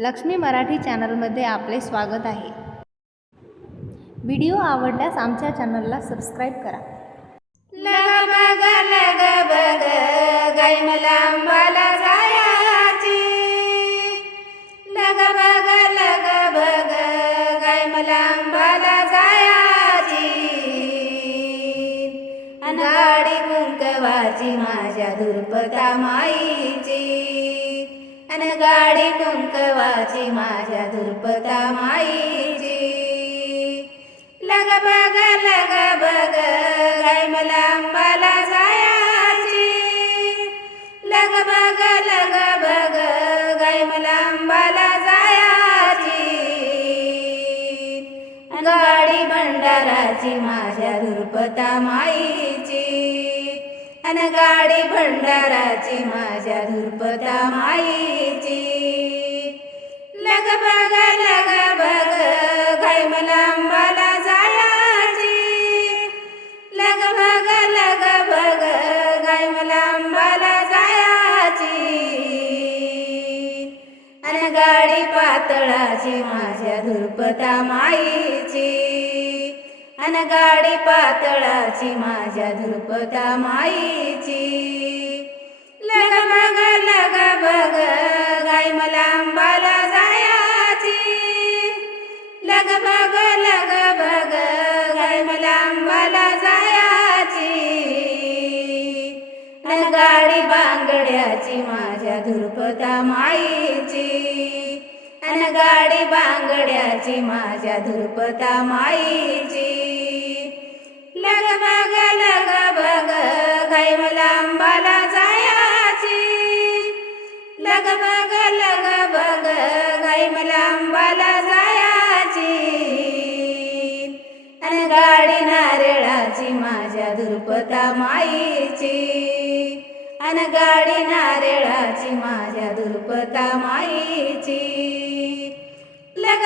लक्ष्मी मराठी चॅनलमध्ये आपले स्वागत आहे. व्हिडिओ आवडल्यास आमच्या चॅनलला सबस्क्राईब करा. लग बग लग बग गाय अंबाला जायाची. लग बग लग बग गाय अंबाला जायाची. अनगाडी कुंकवाची माझ्या दुर्पता माईची. अन गाडी कुंकवाची माझ्या दुर्पता माईची. लग बग लग बग गाय मला अंबाला जायाची. लग बग लग बग गाय मला अंबाला जायाची. गाडी भंडाराची माझ्या दुर्पता माईची. अन गाडी भंडाराची माझ्या दुर्पता माईची लग बग लग बग गाय मला जायाची. लग बग लग बग गाय मला अंबाला जायाची. अन गाडी पातळाची माझ्या धुरपता माईची अन गाडी पातळाची माझ्या धुरपता माईची. लग बग लग बग गाय मला अंबाला जायाची. लग बग लग बग गाय मला अंबाला जायाची. अन गाडी बांगड्याची माझ्या धुरपता माईची. अन गाडी बांगड्याची माझ्या धुरपता माईची लग बग लग बग गाय अंबाला जायाची. लग बग लग बग गाय अंबाला जायाची. आणि गाडी नारळाची माझ्या धुरपता माईची आणि गाडी नारळाची माझ्या दुर्पता माईची लग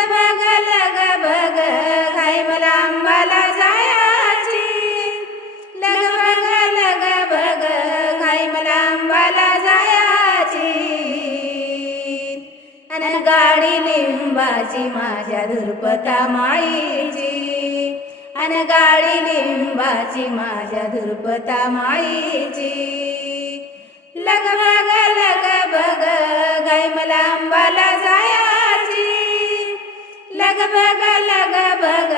अन गाडी लिंबाची माझ्या धुरपता माईची. अन गाडी लिंबाची माझ्या धुरपता माईची. लग बग लग बग गाय मला अंबाला जायाची. लग बग लग बग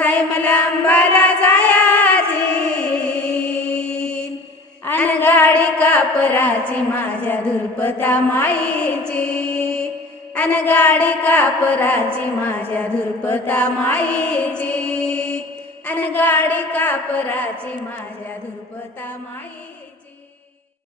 गाय मला अंबाला जायाची. अन गाडी कापराची माझ्या धुरपता माईची. अनगाडी कापराची माझ्या धुरपता माईची अनगाडी कापराची माझ्या धुरपता माई